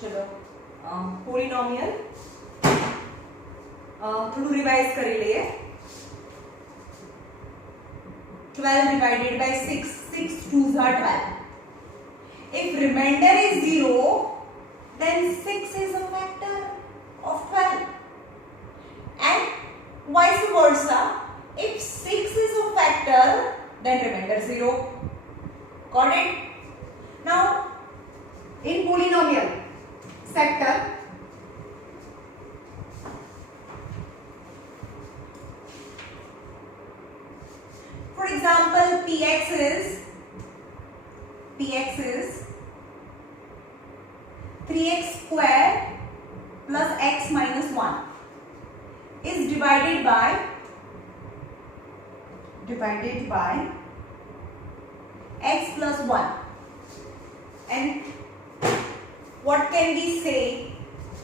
चलो પોલિનોમિયલ થોડું રિવાઇઝ કરી લઈએ. 12 divided by 6, 6 2s are 12. If remainder is 0, then 6 is a factor of 12. And vice versa, if 6 is a factor, then remainder 0. Got it? Now, in polynomial sector, for example, px is 3x square plus x minus 1 is divided by x plus 1. And what can we say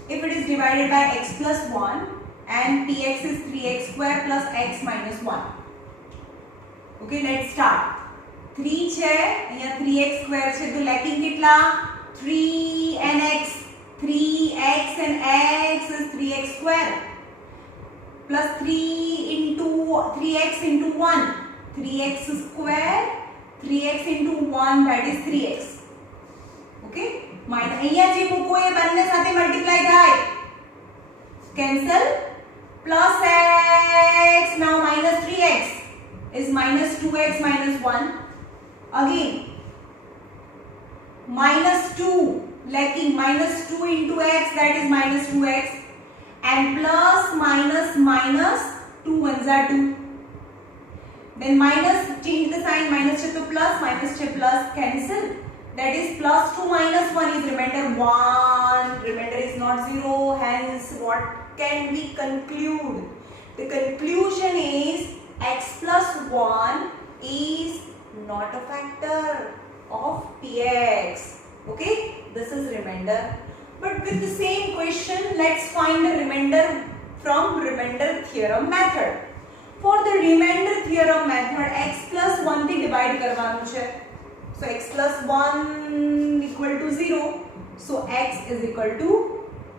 if it is divided by x plus 1 and px is 3x square plus x minus 1? Okay, let's start. 3 છે અહીંયા 3x square છે તો lacking કેટલા 3 and x. 3x and x is 3x square plus 3 into 3x into 1, 3x square, 3x into 1, that is 3x. Okay, minus અહીંયા જે મૂકો એ બંને સાથે મલ્ટીપ્લાય થાય, cancel, plus x, now minus 3x is minus 2x minus 1, again minus 2 lacking, minus 2 into x, that is minus 2x, and plus minus 2 ones are 2, then minus, change the sign, minus to plus, minus to plus, cancel, that is plus 2 minus 1 is remainder 1, remainder is not 0, hence what can we conclude? The conclusion is x plus 1 is not a factor of px. Okay, this is remainder. But with the same question, let's find the remainder from remainder theorem method. For the remainder theorem method, x plus 1 થી divide કરવાનું છે. So x plus 1 equal to 0. So x is equal to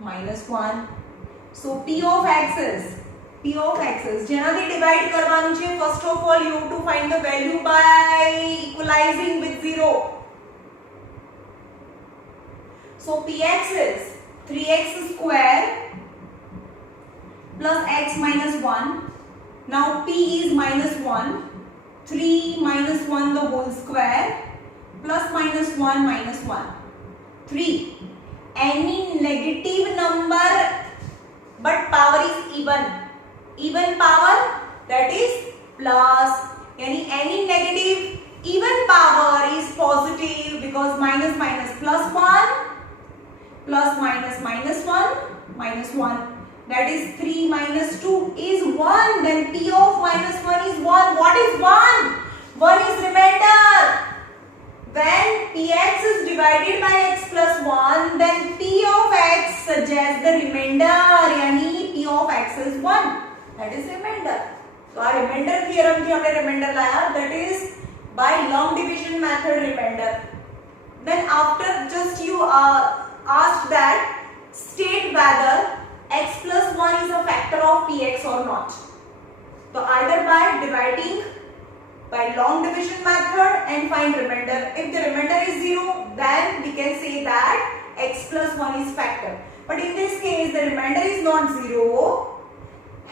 minus 1. So p of x is જેનાથી divide કરવાનું છે. First of all, you have to find the value by equalizing with 0. So px is 3x square plus x minus 1. Now p is minus 1. 3 minus 1 the whole square plus minus 1 minus 1. 3. Any negative number but power is even. Even power, that is plus. Any negative even power is positive because minus minus plus 1 plus minus minus 1 minus 1, that is 3 minus 2 is 1, then p of minus 1 is 1. What is 1? 1 is remainder. When px is divided by x plus 1, then p of x suggests the remainder, yani p of x is 1, that is remainder. So our remainder theorem thi humne remainder laya, that is by long division method remainder. Then after just you asked that state whether x plus 1 is a factor of px or not. So either by dividing by long division method and find remainder. If the remainder is 0, then we can say that x plus 1 is factor. But in this case the remainder is not 0,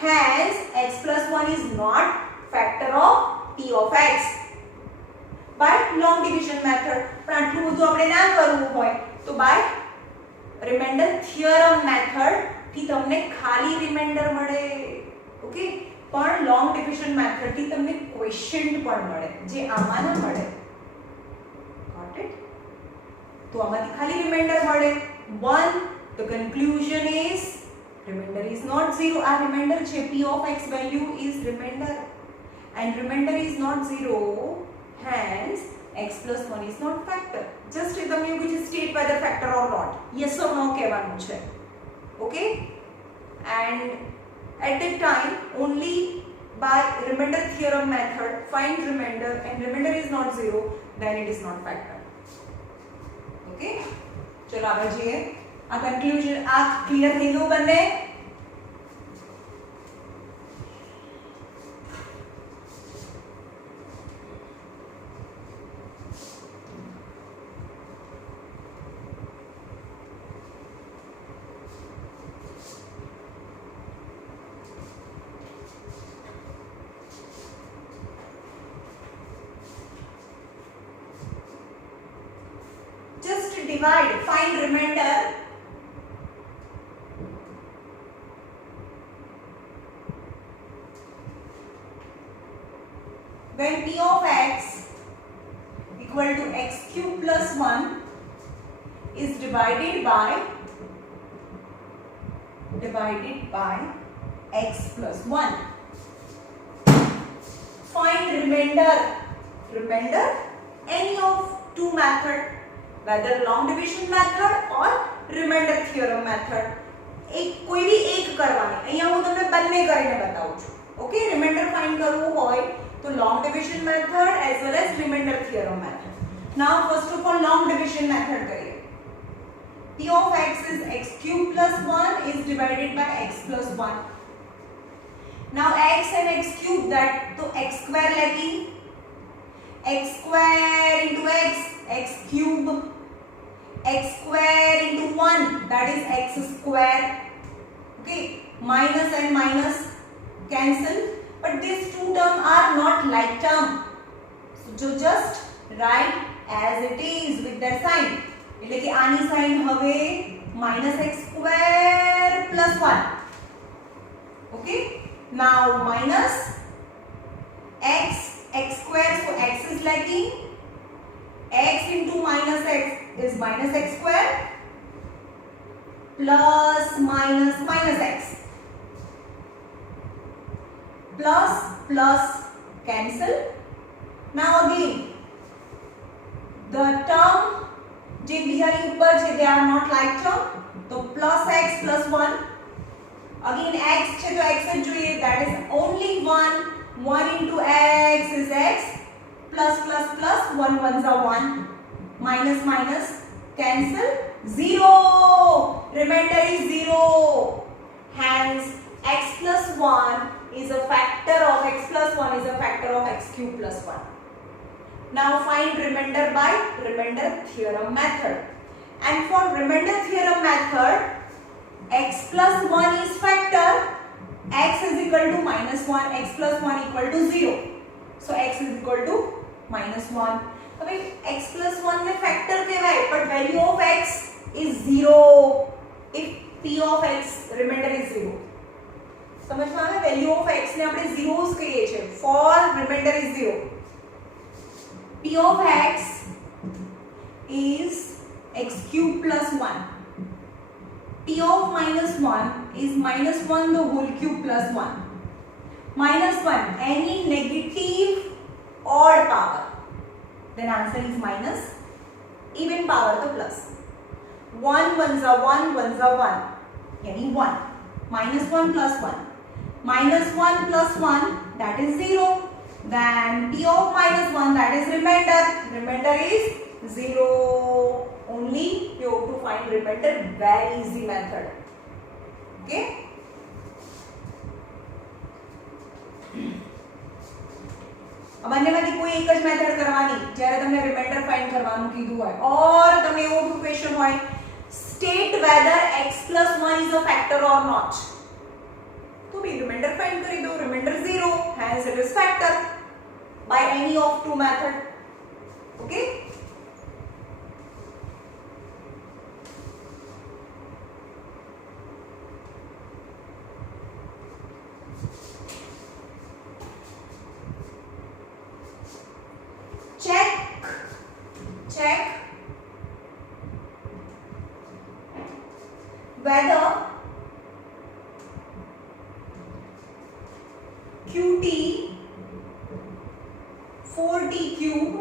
hence x plus 1 is not factor of p of x. By long division method. પણ આટલું બધું આપણે ના કરવું હોય તો by remainder theorem method થી તમને ખાલી remainder મળે. ઓકે, પણ long division method થી તમને quotient પણ મળે જે આમાં ના મળે. Got it? તો આમાંથી ખાલી remainder મળે 1. The conclusion is remainder is not 0. આ remainder છે, p of x value is remainder and remainder is not 0, hence x plus 1 is not factor. Just તમને એવું કે state whether factor or not, yes or no કહેવાનું છે. Okay, and at that time only by remainder theorem method find remainder, and remainder is not 0, then it is not factor. Okay, चलो आगे जाइए. આ conclusion આ clear થઈ ગયું બંને? Divide, find remainder. When p of x equal to x cube plus 1 is divided by x plus 1. Find remainder. Remainder any of two methods, whether long division method or remainder theorem method. एक कोई भी एक करवानी, અહીંયા હું તમને બંને કરીને બતાવું છું. ઓકે, રિમાઇન્ડર ફાઇન્ડ કરવું હોય તો long division method as well as remainder theorem method. Now first of all long division method કરીએ. p of x is x cube plus 1 is divided by x plus 1. Now x and x cube, that तो x square लगी, x square into x cube, x square into 1, that is x square. Okay, minus and minus cancel, but these two terms are not like term, so just write as it is with their sign. એટલે કે આની sign હવે -x square plus 1. Okay, now minus x square, so x is lagging, x into minus x is minus x square plus minus x plus plus cancel. Now again the term જે બીજાની ઉપર છે they are not like term, તો plus x plus 1, again x છે તો x જ જોઈએ, that is only 1 into x is x plus plus plus 1 ones are 1, minus minus cancel, 0, remainder is 0, hence x plus 1 is a factor of x plus 1 is a factor of x cube plus 1. Now find remainder by remainder theorem method, and for remainder theorem method x plus 1 is factor, x is equal to -1, x plus 1 equal to 0, so x is equal to -1. હવે x plus 1 ને factor કહેવાય, but value of x is 0 if p of x remainder is 0. સમજમાં આવે? value of x ને આપણે zeros કહીએ છીએ for remainder is 0. p of x is x cube plus 1. p of -1 is -1 the whole cube plus 1. -1 any negative odd power, then answer is minus, even power to plus. 1 ones are 1, ones are 1, yani 1, -1 plus 1, -1 plus 1, that is 0, then p of -1, that is remainder, remainder is 0, only you have to find remainder, very easy method. Okay, બંનેમાંથી કોઈ એક જ method કરવાની જ્યારે તમને reminder find કરવાનું કીધું હોય, ઓર તમને એવો ક્વેશ્ચન હોય state weather x plus 1 is a factor or not, તો બી રિમાઇન્ડર ફાઇન્ડ કરી દો, reminder 0, hence it is factor by any of two method. Okay, check whether qt 4t cube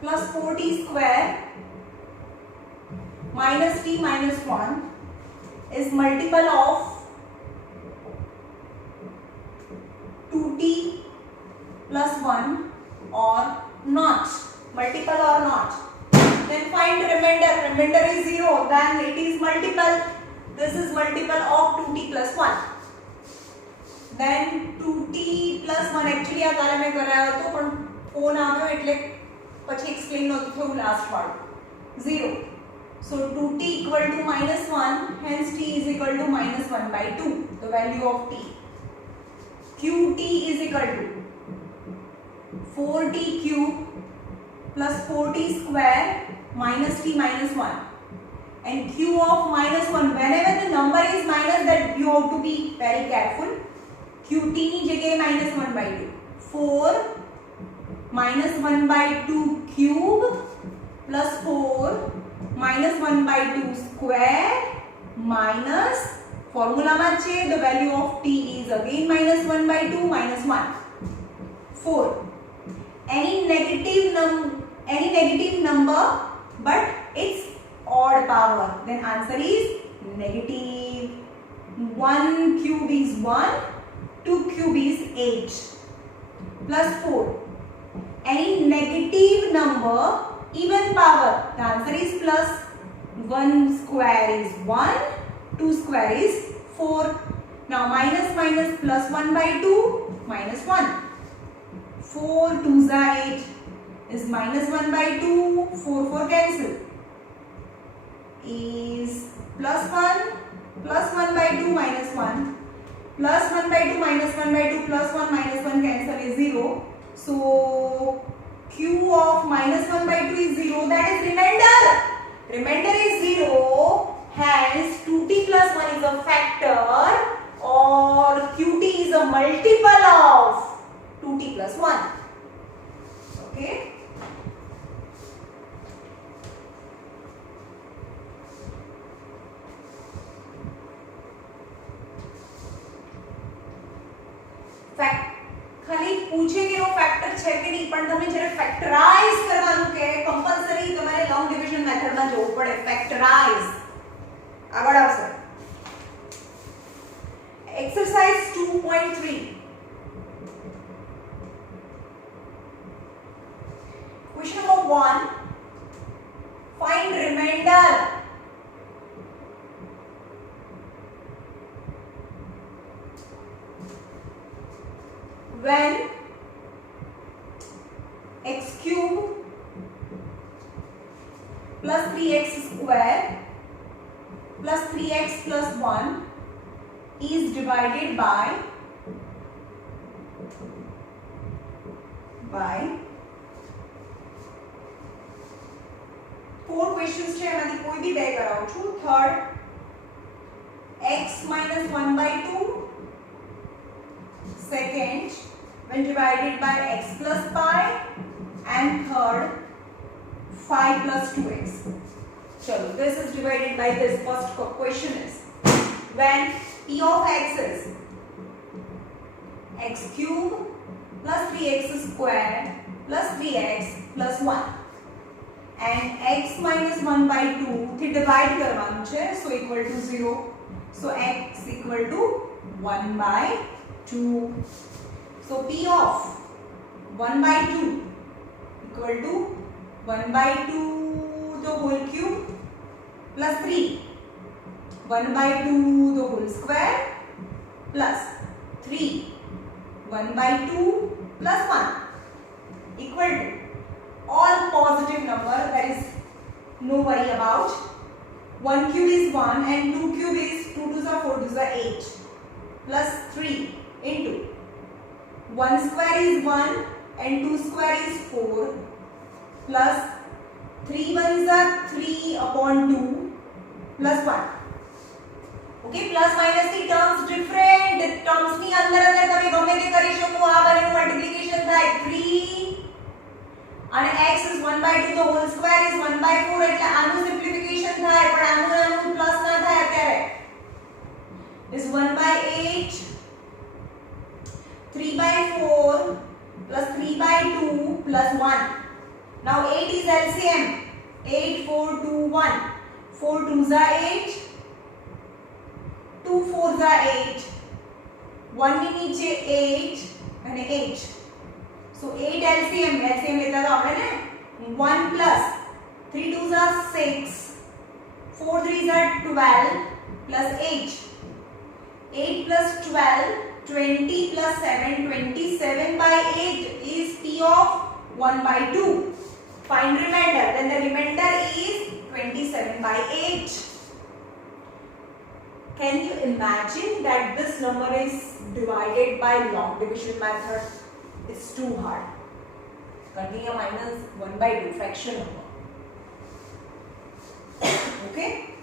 plus 4t square minus t minus 1 is multiple of 2t plus 1 or not, multiple or not. Then find remainder. Remainder is 0. Then it is multiple. This is multiple of 2t plus 1. Then 2t plus 1 actually આ કાલે મેં કરાયો હતો પણ phone આવ્યો એટલે પછી explain નહોતું થયું લાસ્ટ વાળું 0. So 2t equal to minus 1, hence t is equal to minus 1 by 2, the value of t. Qt is equal to 4t cube plus 4t square minus t minus 1. And q of minus 1, whenever the number is minus, that you have to be very careful. Qt ni jagah minus 1 by 2. 4 minus 1 by 2 cube plus 4 minus 1 by 2 square minus formula માં છે the value of t is again minus 1 by 2 minus 1. 4. Any negative number but its odd power, then answer is negative. 1 cube is 1, 2 cube is 8 plus 4. Any negative number even power, the answer is plus. 1 square is 1, 2 square is 4. Now minus minus plus 1 by 2 minus 1. 4 2s are 8 is minus 1 by 2, 4 cancel is plus 1 by 2 minus 1 plus 1 by 2 minus 1 by 2 plus 1 minus 1 cancel is 0. So q of minus 1 by 2 is 0, that is remainder. Remainder is 0, hence 2t plus 1 is a factor or qt is a multiple of 2t plus 1. Okay. Fact ખાલી પૂછે કે એનો factor છે કે નહીં, પણ તમે જ્યારે ફેક્ટરાઇઝ કરવાનું કે કમ્પલસરી તમારે લોંગ ડિવિઝન મેથડમાં જવું પડે. ફેક્ટરાઇઝ આગળ આવશે. Exercise 2.3. Question number 1. Find remainder. When x cube plus 3x square plus 3x plus 1 is divided by 4 questions છે એમાંથી કોઈ બી બે કરાવું છું. Third, x minus 1 by 2. Second, when divided by x plus pi, and third 5 plus 2x. Chalo, this is divided by this. First question is when p of x is x cube plus 3x square plus 3x plus 1 and x minus 1 by 2 થી divide કરવાનું છે, so equal to 0. So x equal to 1 by 2. So p of 1 by 2 equal to 1 by 2 the whole cube plus 3 1 by 2 the whole square plus 3 1 by 2 plus 1 equal to all positive number, that is no worry about. 1 cube is 1 and 2 cube is 2 2s are 4 2s are 8 plus 3 into 1 square is 1 and 2 square is 4 plus 3 1s are 3 upon 2 plus 1. Okay, plus minus the terms different. Terms ની અંદર તમે ગમે તે કરી શકો. આ બંનેનું multiplication થાય 3 અને x is 1 by 2 the whole square is 1 by 4 એટલે આનું સિમ્પ્લિફિકેશન થાય, પણ આનું પ્લસ ના થાય અત્યારે. is 1 by 8 3 by 4 plus 3 by 2 plus 1. Now 8 is LCM. 8 4 2 1. 4 2s are 8. 2 4s are 8. 1 ની નીચે 8 અને 8. So 8 LCM લેતા તો આપણે ને 1 plus 3 2s are 6, 4 3s are 12 plus 8. 8 plus 12, 20 plus 7, 27 by 8 is P of 1 by 2. Find remainder. Then the remainder is 27 by 8. Can you imagine that this number is divided by long division method? It's too hard. Continue minus 1 by 2 fraction number. Okay?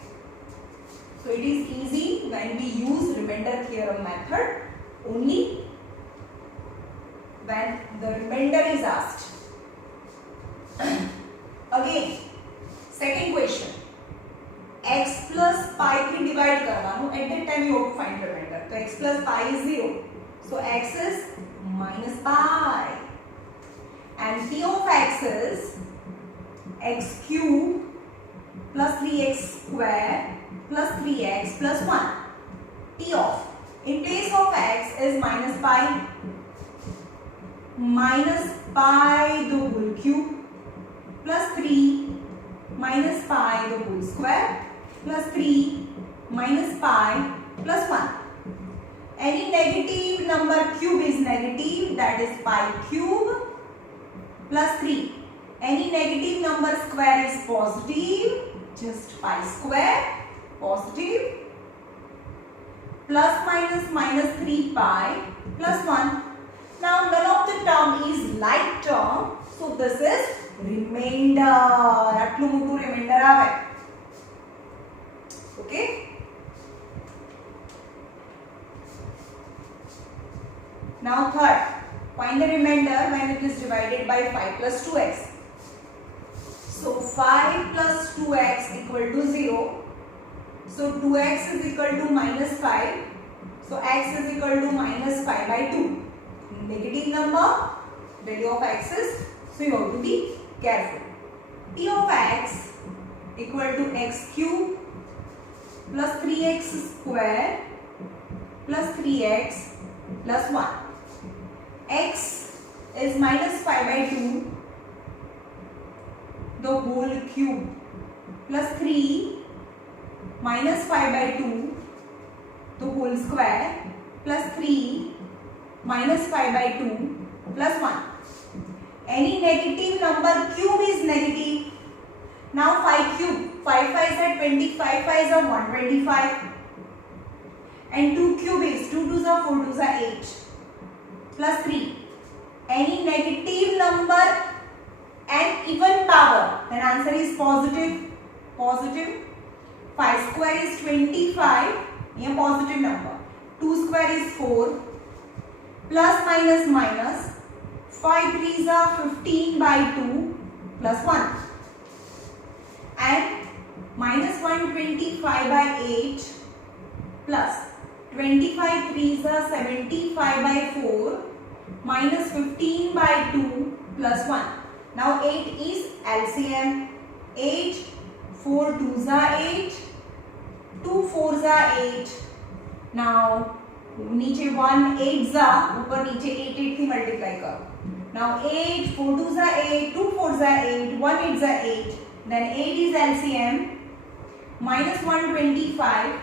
So it is easy when we use remainder theorem method only when the remainder is asked. Again, second question. X plus pi 3 divide करवानो. At that time you have to find remainder. So x plus pi is 0. So x is minus pi. And P of x is x cube plus 3x square plus 3x plus 1. P of, in place of x is minus pi the whole cube plus 3 minus pi the whole square plus 3 minus pi plus 1. Any negative number cube is negative, that is pi cube plus 3. Any negative number square is positive, just pi square, positive, plus minus 3 pi plus 1. Now none of the term is like term, so this is remainder. Atlu mutu remainder ave. Okay. Now third, find the remainder when it is divided by 5 plus 2x. So 5 plus 2x equal to 0. So 2x is equal to minus 5. So x is equal to minus 5 by 2. Negative number, value of x is, so you have to be careful. P of x equal to x cube plus 3x square plus 3x plus 1. X is minus 5 by 2 the whole cube plus 3 minus 5 by 2 the whole square plus 3 minus 5 by 2 plus 1. Any negative number cube is negative. Now 5 cube. 5 5s are 25, 5s are 125. And 2 cube is 2 2s are 4 2s are 8. Plus 3. Any negative number and even power, then answer is positive. Positive. 5 square is 25. A positive number. 2 square is 4. Plus minus minus. 5 3s are 15 by 2 plus 1. And minus 125 by 8 plus 25 3s are 75 by 4 minus 15 by 2 plus 1. Now 8 is LCM. 8, 4 2s are 8, 2 4s are 8. Now नीचे 1 8s are, ऊपर नीचे 8 8 थी multiply करो. Now 8, 4 2s are 8, 2 4s are 8, 1 8s are 8. Then 8 is LCM. Minus 125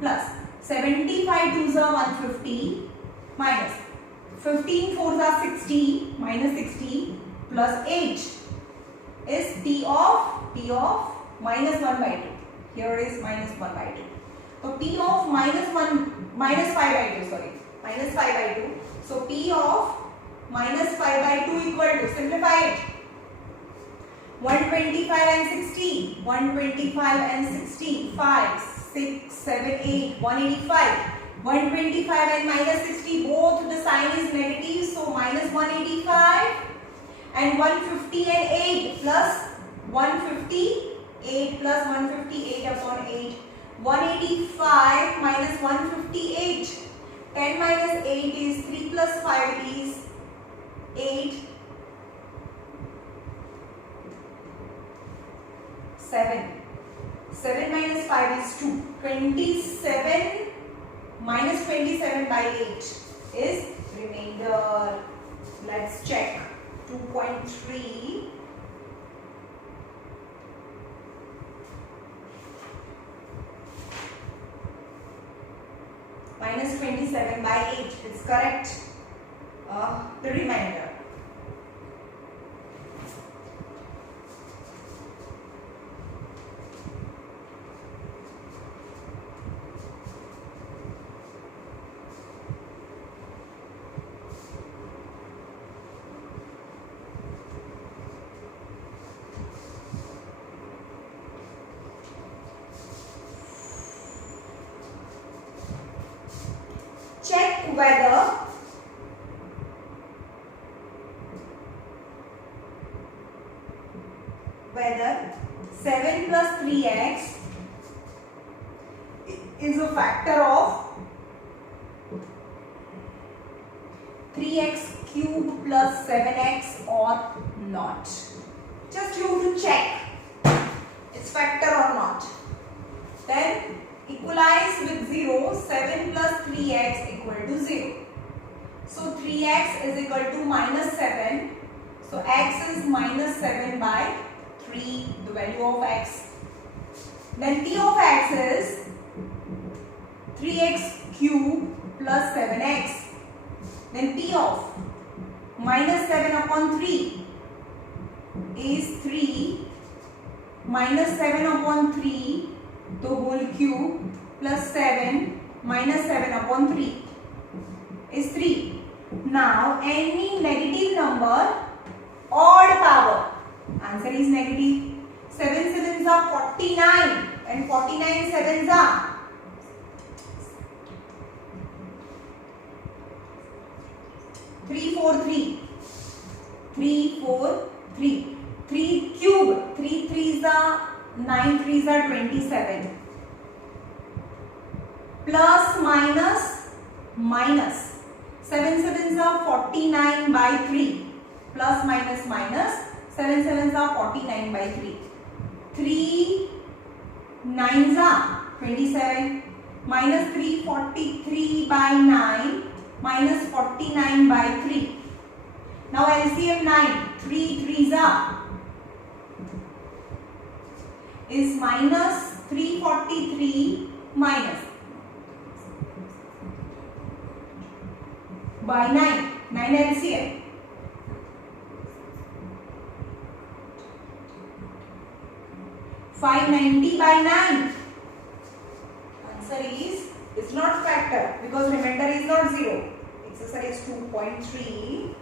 plus 75 2s are 150 minus 15 4s are 60 minus 60 plus 8 is P of minus 1 by 2. Here is minus 1 by 2. So P of minus 5 by 2, sorry, minus 5 by 2. So P of minus 5 by 2 equal to, simplify it, 125 and 60, 125 and 60, 5, 6, 7, 8, 185. 125 and minus 60, both the sign is negative, so minus 185 and 150 and 8 plus 158 plus 158 upon 8. 185 minus 158. 10 minus 8 is 3 plus 5 is 8. 7. 7 minus 5 is 2. 27 minus 27 by 8 is remainder. Let's check. 2.3 minus 27 by 8. It's correct. The remainder. Check whether whether 7 plus 3x is a factor of 3x cube plus 7x or not. Just you have to check it's factor or not. Then equalize with 0. 7 plus 3x equal to 0. So 3x is equal to minus 7. So x is minus 7 by 3, the value of x. Then p of x is 3x cube plus 7x. Then p of minus 7 upon 3 is 3 minus 7 upon 3 the whole cube plus 7 minus 7 upon 3 is 3. Now any negative number, odd power, answer is negative. 7 sevens are 49 and 49 sevens are 3 4 3 3 4 3 3 cube, 3 3s are 9 3s are 27 plus minus minus 7 sevens are 49 by 3 plus minus minus 7 sevens are 49 by 3 3 9s are 27 minus 343 by 9 minus 49 by 3. Now LCM 9 3 3s are is minus 343 minus by 9 LCM. (590 by 9). Answer is, it's not factor because remainder is not 0. Exercise 2.3.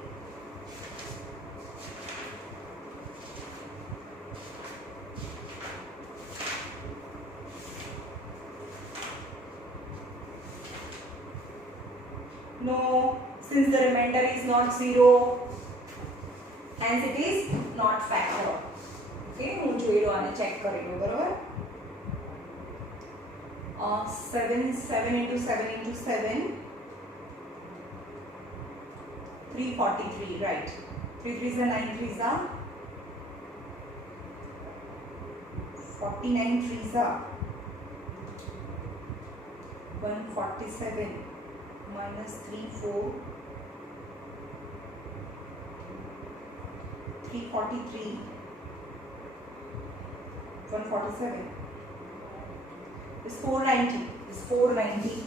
No, since the remainder is not 0, hence it is not factor. Okay, હું જોઈ લો આને check કરી લો બરાબર. 7 into 7 into 7 343, right. 3 3s are 9 3s are 49 3s are 147 minus 3 4 343 147 is 490 is 490.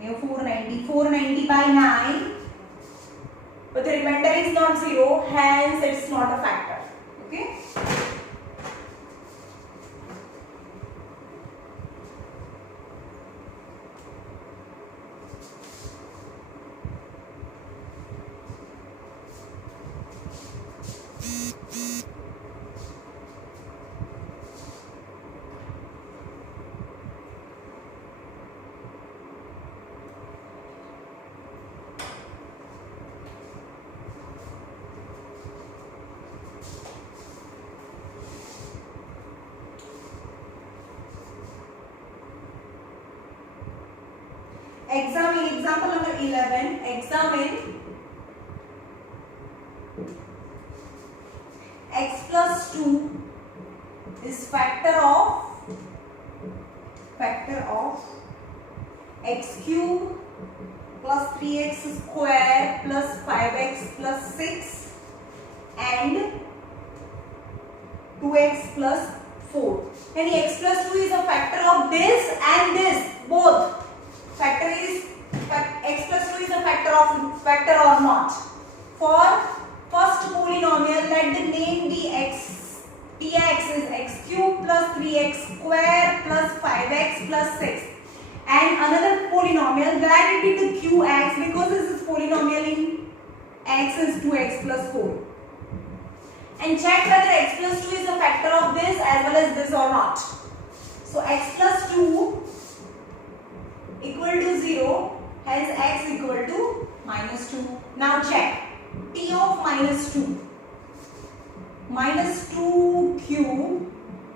Here 490 by 9, but the remainder is not 0, hence it's not a factor. Okay. Example number 11. Examine x plus 2 is factor of x cube plus 3x square plus 5x plus 6 and 2x plus 4. And x plus 2 is a factor of this and this both. Factor is 2x plus 6. And another polynomial, that it be the qx, because this is polynomial in x is 2x plus 4. And check whether x plus 2 is a factor of this as well as this or not. So x plus 2 equal to 0, hence x equal to minus 2. Now check t of minus 2. Minus 2 cube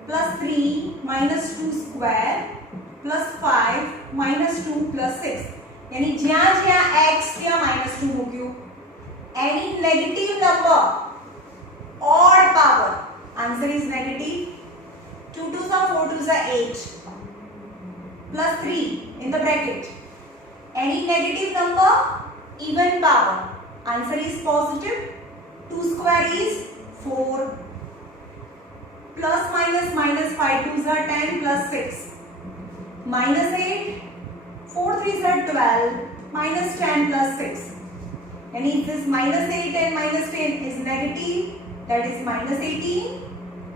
plus 3 minus 2 square plus 5 minus 2 plus 6. यानी ज्यां ज्यां x क्या minus 2 मूक्यू. Any negative number, odd power, answer is negative. 2 2s are 4 2s are 8 plus 3 in the bracket. Any negative number, even power, answer is positive. 2 square is 4 plus minus minus 5 2s are 10 plus 6 minus 8 4 3s are 12 minus 10 plus 6. And if this minus 8 and minus 10 is negative, that is minus 18,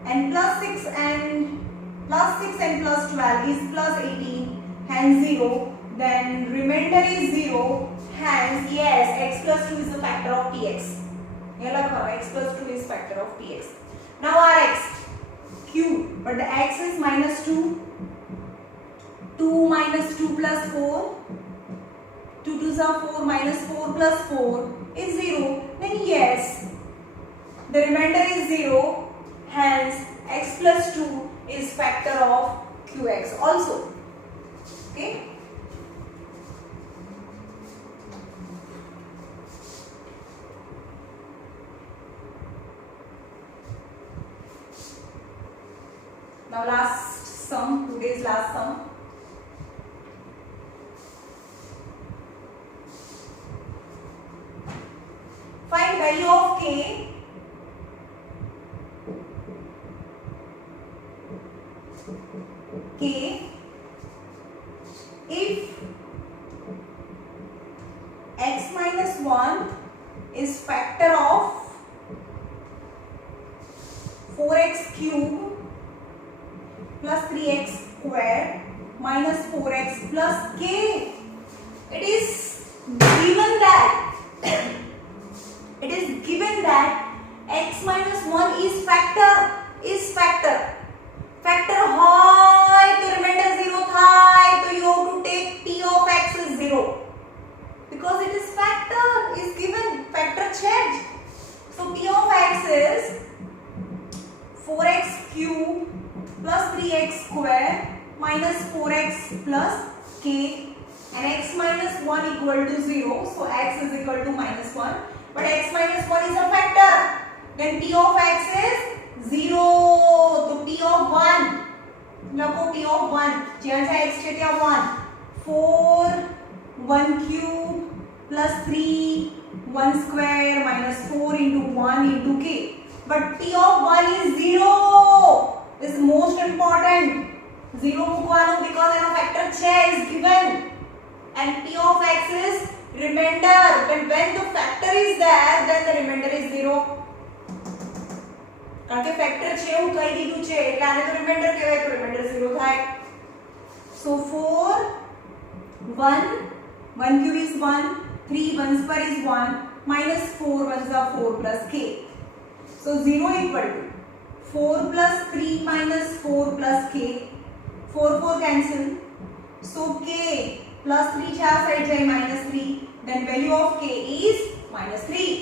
and plus 6 and plus 12 is plus 18, hence 0. Then remainder is 0, hence yes, x plus 2 is a factor of px. X plus 2 is factor of px. Now our x cube, but the x is minus 2. 2 minus 2 plus 4. 2 2s are 4 minus 4 plus 4 is 0. Then yes, the remainder is 0. Hence x plus 2 is factor of qx also. Okay. Now last sum, today's last sum. Find value of k if x minus 1 is factor of 4x cube plus 3x squared minus 4x plus k. It is given that x minus 1 is factor. Factor હોય તો remainder 0 થાય, તો you have to take p of x is 0 because it is factor is given, factor change. So p of x is 4x cube plus 3x square minus 4x plus k, and x minus 1 equal to 0, so x is equal to minus 1, but x minus 1 is a factor, then p of x is 0, so p of 1 लखो p of 1 જ્યાં છે x છે ત્યાં 1 4 1 cube plus 3 1 square minus 4 into 1 into k, but p of 1 is 0 is most important. 0 મૂકવાનો because એનો factor છે is given, and p of x is remainder, but when the factor is there then the remainder is 0. કારણ કે factor છે એવું કહી દીધું છે એટલે આને તો રિમાઇન્ડર કહેવાય, તો રિમાઇન્ડર 0 થાય. So 4 1 1 cube is 1, 3 1 square is 1 minus 4 1s are 4 plus k. So 0 equal to 4 plus 3 minus 4 plus k, 4 4 cancel, so k plus 3 चार side जाए minus 3, then value of k is minus 3.